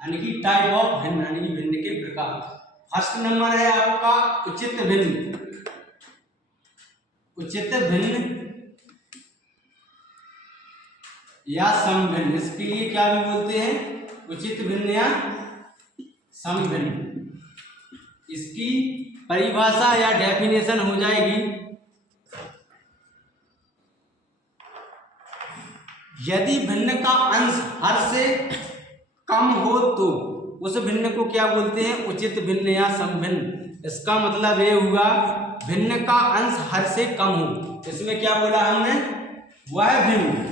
यानी कि type of भिन्न, यानी कि भिन्न के प्रकार। फर्स्ट नंबर है आपका उचित भिन्न। उचित भिन्न या समभिन्न, इसके लिए क्या भी बोलते हैं, उचित भिन्न या समभिन्न। इसकी परिभाषा या डेफिनेशन हो जाएगी, यदि भिन्न का अंश हर से कम हो तो उस भिन्न को क्या बोलते हैं, उचित भिन्न या समभिन्न। इसका मतलब ये हुआ भिन्न का अंश हर से कम हो। इसमें क्या बोला हमने, वह भिन्न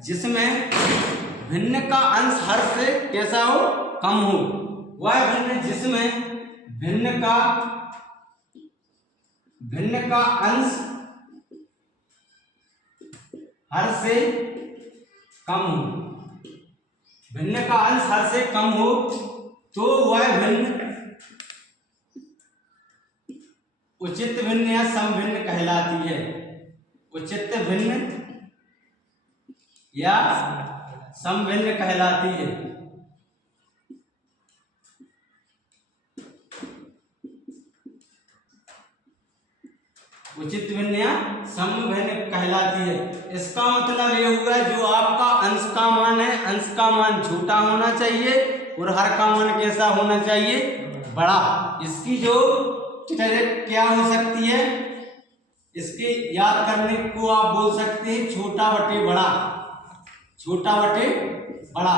जिसमें भिन्न का अंश हर से कैसा हो, कम हो। वह भिन्न जिसमें भिन्न का अंश हर से कम हो, भिन्न का अंश हर से कम हो तो वह भिन्न उचित भिन्न या समभिन्न कहलाती है। उचित भिन्न या समभिन्न कहलाती है। उचित भिन्न या समभिन्न कहलाती है। इसका मतलब ये हुआ जो आपका अंश का मान है, अंश का मान छोटा होना चाहिए और हर का मान कैसा होना चाहिए, बड़ा। इसकी जो क्या हो सकती है, इसके याद करने को आप बोल सकते हैं छोटा बटे बड़ा, छोटा बटे बड़ा।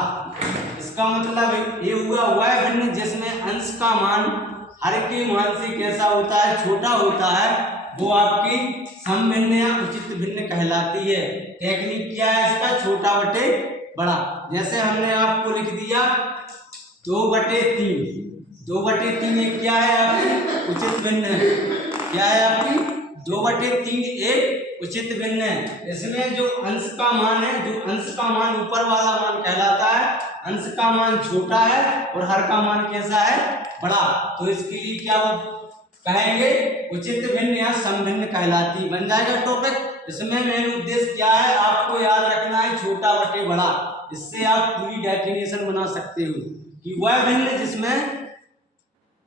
इसका मतलब ये हुआ वह भिन्न जिसमें अंश का मान हर के मान से कैसा होता है, छोटा होता है, वो आपकी समभिन्न या उचित भिन्न कहलाती है। टेक्निक क्या है इसका, छोटा बटे बड़ा। जैसे हमने आपको लिख दिया 2/3, 2/3 एक क्या है आपकी उचित भिन्न है। क्या है आपकी 2/3 एक उचित भिन्न है। इसमें जो अंश का मान है, जो अंश का मान ऊपर वाला मान कहलाता है, अंश का मान छोटा है और हर का मान कैसा है, बड़ा। तो इसके लिए क्या कहेंगे, उचित भिन्न या समभिन्न कहलाती। बन जाएगा टॉपिक। इसमें मेन उद्देश्य क्या है, आपको याद रखना है छोटा बटे बड़ा। इससे आप पूरी डेफिनेशन बना सकते हो कि वह भिन्न जिसमें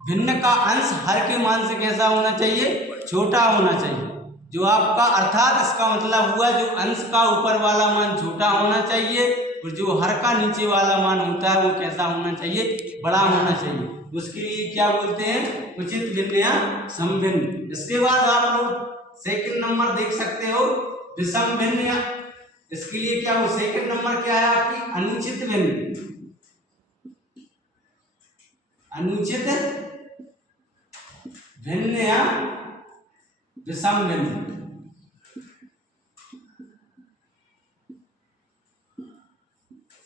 भिन्न का अंश हर के मान से कैसा होना चाहिए, छोटा होना चाहिए। जो आपका अर्थात इसका मतलब हुआ जो अंश का ऊपर वाला मान छोटा होना चाहिए और जो हर का नीचे वाला मान होता है वो कैसा होना चाहिए, बड़ा होना चाहिए। उसके लिए क्या बोलते हैं, उचित भिन्न या समभिन्न। इसके बाद आप लोग सेकंड नंबर देख सकते हो, विषम भिन्न या, इसके लिए क्या हो, सेकंड नंबर क्या है आपकी, अनुचित भिन्न। अनुचित भिन्न या विषम भिन्न।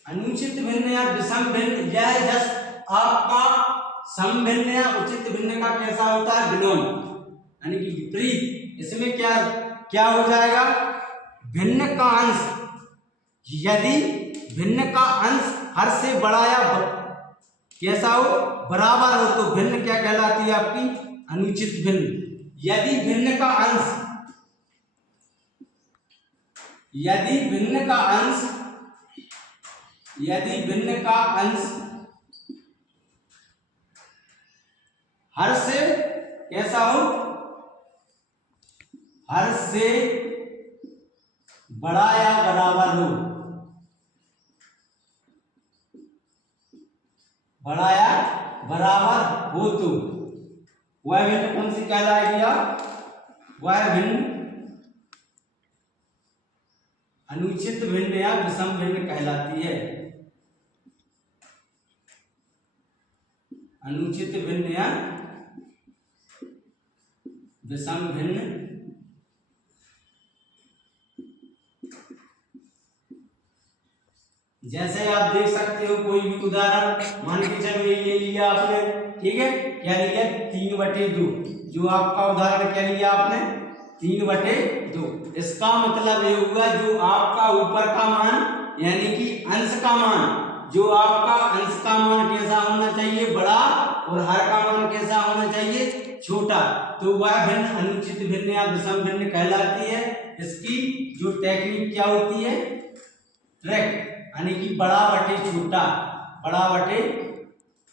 अनुचित भिन्न या विषम भिन्न, यह जस्ट आपका समभिन्न या उचित भिन्न का कैसा होता है, विलोम, यानी कि विपरीत। इसमें क्या क्या हो जाएगा, भिन्न का अंश, यदि भिन्न का अंश हर से बड़ा या कैसा हो, बराबर हो, तो भिन्न क्या कहलाती है आपकी, अनुचित भिन्न। यदि भिन्न का अंश, यदि भिन्न का अंश, यदि भिन्न का अंश हर से कैसा हो, हर से बड़ा या बराबर हो, बड़ा या बराबर हो तो वह भिन्न कौन सी कहलाएगी, वह भिन्न अनुचित भिन्न या विषम भिन्न कहलाती है। अनुचित भिन्न या विषम भिन्न। जैसे आप देख सकते हो कोई भी उदाहरण, मान के चलो ये लिया आपने, ठीक है, क्या लिया 3/2, जो आपका उदाहरण क्या लिया आपने 3/2। इसका मतलब ये हुआ जो आपका ऊपर का मान यानी कि अंश का मान, जो आपका अंश का मान कैसा होना चाहिए, बड़ा और हर का मान कैसा होना चाहिए, छोटा। तो वह भिन्न अनुचित भिन्न या विषम भिन्न कहलाती है। इसकी जो टेक्निक क्या होती है, ट्रैक, यानी कि बड़ा बटे छोटा, बड़ा बटे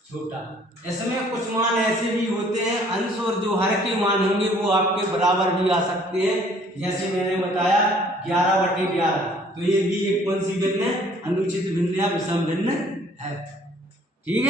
छोटा। इसमें कुछ मान ऐसे भी होते हैं अंश और जो हर के मान होंगे वो आपके बराबर भी आ सकते हैं। जैसे मैंने बताया 11/11, तो ये भी एक कौन सी भिन्न है, अनुचित भिन्न या विषम भिन्न है। ठीक है।